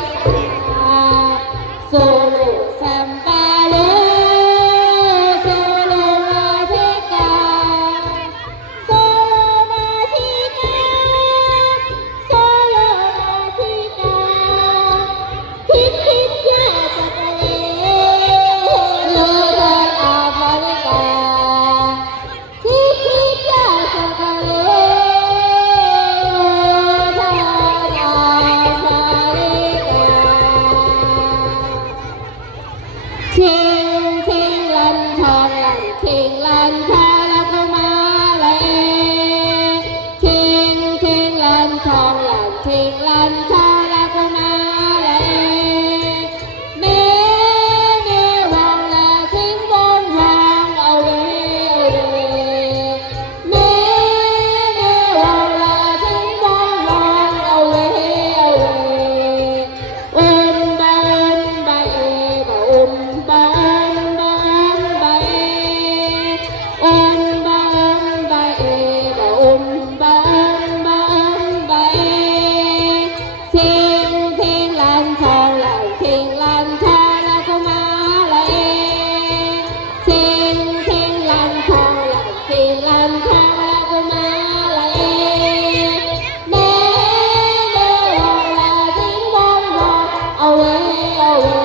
Thank you. คิงคิงลันชันคิงลันชอน away, away.